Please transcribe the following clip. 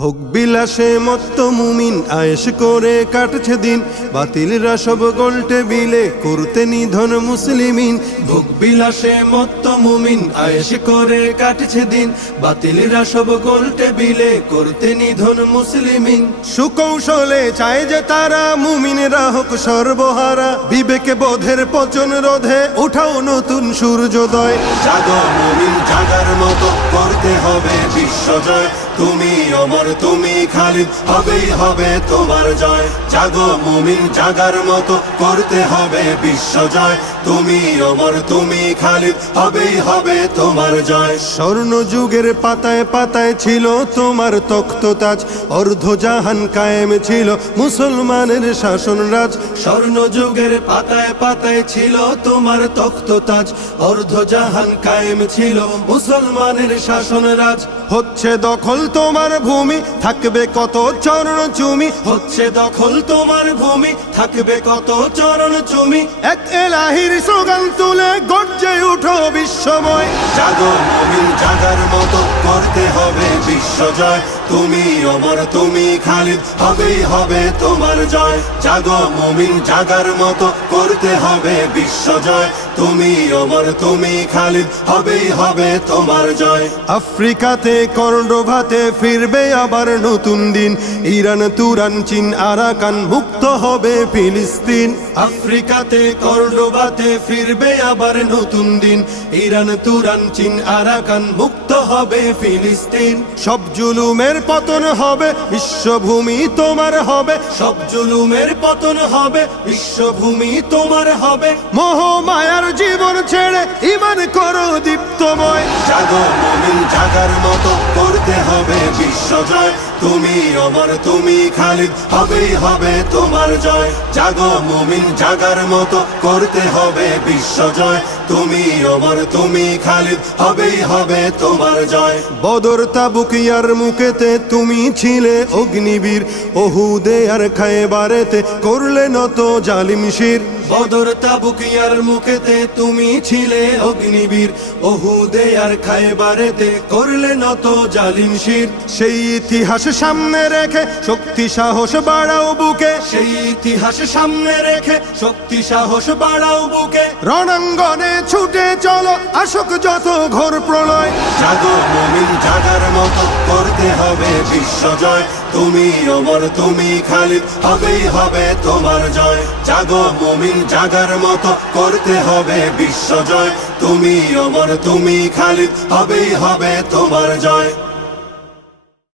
ভোগ বিলাসে মত্ত মুমিন আয়েশ করে কাটছে দিন, বাতিলরা সব গোল টেবিলে করতে নিধন মুসলিমিন। ভোগ বিলাসে মত্ত মুমিন আয়েশ করে কাটছে দিন, বাতিলরা সব গোল টেবিলে করতে নিধন মুসলিমিন। সুকৌশলে চায় যে তারা মুমিনরা হোক সর্বহারা, বিবেকে বোধের পচন রোধে উঠাও নতুন সূর্যোদয়। জাগো মুমিন, জাগার মতো করতে হবে বিশ্বজয়। তুমি অমর, তুমি খালিদ, হবেই হবে তোমার জয়। জাগো মুমিন, জাগার মতো করতে হবে বিশ্বজয়। তুমি অমর, তুমি খালিদ, হবেই হবে তোমার জয়। স্বর্ণ যুগের পাতায় পাতায় ছিল তোমার তখ্ততাজ, অর্ধ জাহান কায়েম ছিল মুসলমানের শাসন রাজ। স্বর্ণ যুগের পাতায় পাতায় ছিল তোমার তখ্ততাজ, অর্ধ জাহান কায়েম ছিল মুসলমানের শাসন রাজ। হচ্ছে দখল তোমার ভূমি, থাকবে কত চরণ চুমি। হচ্ছে দখল তোমার ভূমি, থাকবে কত চরণ চুমি। এক এলাহির স্লোগান তুলে গর্জে উঠো বিশ্বময়। জাগো মুমিন, জাগার মতো করতে হবে বিশ্বজয়। তুমি অমর, তুমি খালিদ, হবেই হবে তোমার জয়। জাগো মুমিন, জাগার মতো করতে হবে বিশ্বজয়। তুমি অমর, তুমি খালিদ, হবেই হবে তোমার জয়। আফ্রিকাতে কর্ডোভাতে ফিরবে আবার নতুন দিন, ইরান তুরান চীন আরাকান মুক্ত হবে ফিলিস্তিন। আফ্রিকাতে কর্ডোভাতে ফিরবে আবার নতুন দিন, ইরান তুরান চীন আরাকান মুক্ত হবে ফিলিস্তিন। সব জুলুমের পতন হবে, বিশ্বভূমি তোমার হবে। সব জুলুমের পতন হবে, বিশ্বভূমি তোমার হবে। মোহ মায়ার জীবন ছেড়ে ঈমান করো দীপ্তময়। জাগো মুমিন, জাগার মতো করতে হবে বিশ্বজয়। তুমি অমর, তুমি খালিদ, হবেই হবে তোমার জয়। জাগো মুমিন, জাগার মতো করতে হবে বিশ্বজয়। তুমি অমর, তুমি খালিদ, হবেই হবে তোমার জয়। বদর তাবুক ইয়ারমুকেতে তুমি ছিলে অগ্নিবীর, ওহুদে আর খায়বারেতে করলে নত জালিম শির। বদর তাবুক ইয়ারমুকেতে তুমি ছিলে অগ্নিবীর, ওহুদে আর খায়বারেতে করলে নত জালিম শির। সেই ইতিহাস সামনে রেখে শক্তি সাহস বাড়াও বুকে। সেই ইতিহাস সামনে রেখে শক্তি সাহস বাড়াও বুকে। রণাঙ্গনে ছুটে চলো, আসুক যত ঘোর প্রলয়। জাগো মুমিন, জাগার মতো করতে হবে বিশ্বজয়। তুমি অমর, তুমি খালিদ, হবেই হবে তোমার জয়। জাগো মুমিন, জাগার মতো করতে হবে বিশ্বজয়। তুমি অমর, তুমি খালিদ, হবেই হবে তোমার জয়।